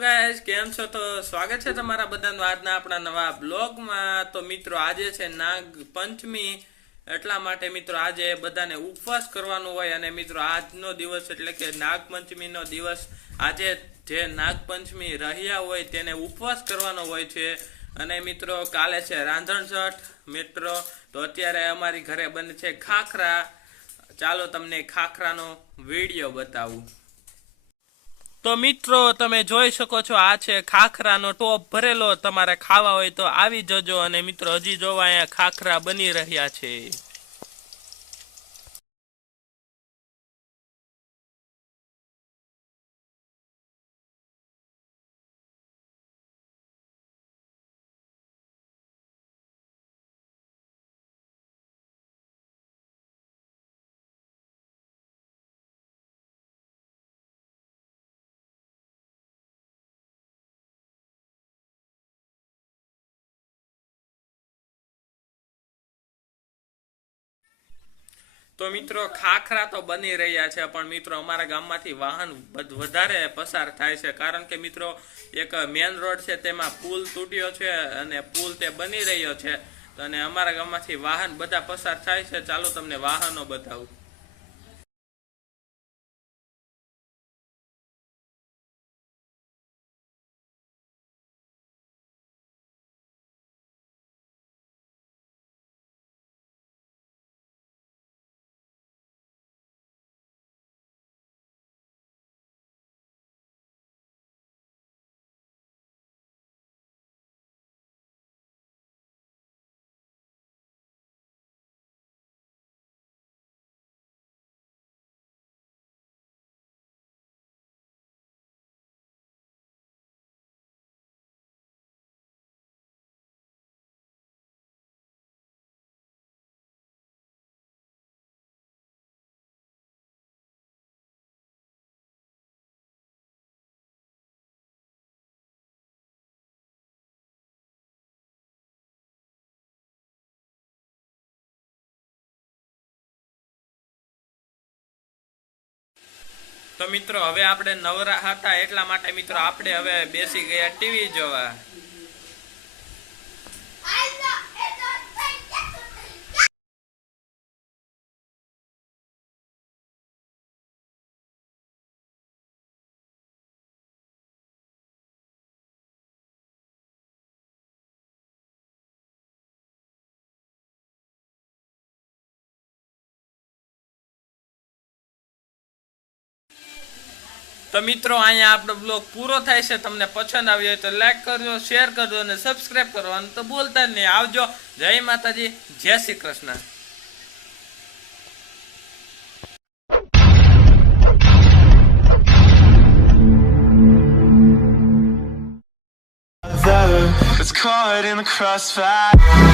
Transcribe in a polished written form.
ગાઈસ, કેમ છો? તો સ્વાગત છે તમારા બધાનું આજના આપણા નવા બ્લોગમાં। તો મિત્રો આજે છે નાગ પંચમી, એટલા માટે મિત્રો આજે બધાને ઉપવાસ કરવાનો હોય અને મિત્રો આજનો દિવસ એટલે કે નાગ પંચમીનો દિવસ, આજે જે નાગ પંચમી રહ્યા હોય તેને ઉપવાસ કરવાનો હોય છે। અને મિત્રો કાલે છે રાંધણછઠ મિત્રો। તો અત્યારે અમારી ઘરે બને છે ખાખરા। ચાલો તમને ખાખરાનો વિડીયો બતાવું। તો મિત્રો તમે જોઈ શકો છો, આ છે ખાખરાનો ટોપ ભરેલો। તમારે ખાવા હોય તો આવી જજો। અને મિત્રો હજી જોવા અહીંયા ખાખરા બની રહ્યા છે। તો મિત્રો ખાખરા તો બની રહ્યા છે, પણ મિત્રો અમારા ગામમાંથી વાહન વધારે પસાર થાય છે, કારણ કે મિત્રો એક મેન રોડ છે તેમાં પુલ તૂટ્યો છે અને પુલ તે બની રહ્યો છે। અને અમારા ગામમાંથી વાહન બધા પસાર થાય છે। ચાલો તમને વાહનો બતાવું। તો મિત્રો હવે આપણે નવરા હતા એટલા માટે મિત્રો આપણે હવે બેસી ગયા ટીવી જોવા। તો મિત્રો અહીંયા આપણો બ્લોગ પૂરો થાય છે। તમને પસંદ આવ્યો હોય તો લાઈક કરજો, શેર કરજો અને સબસ્ક્રાઈબ કરવાનું તો ભૂલતા જ નહીં। આવજો। જય માતાજી, જય શ્રી Krishna. It's caught in the crossfire.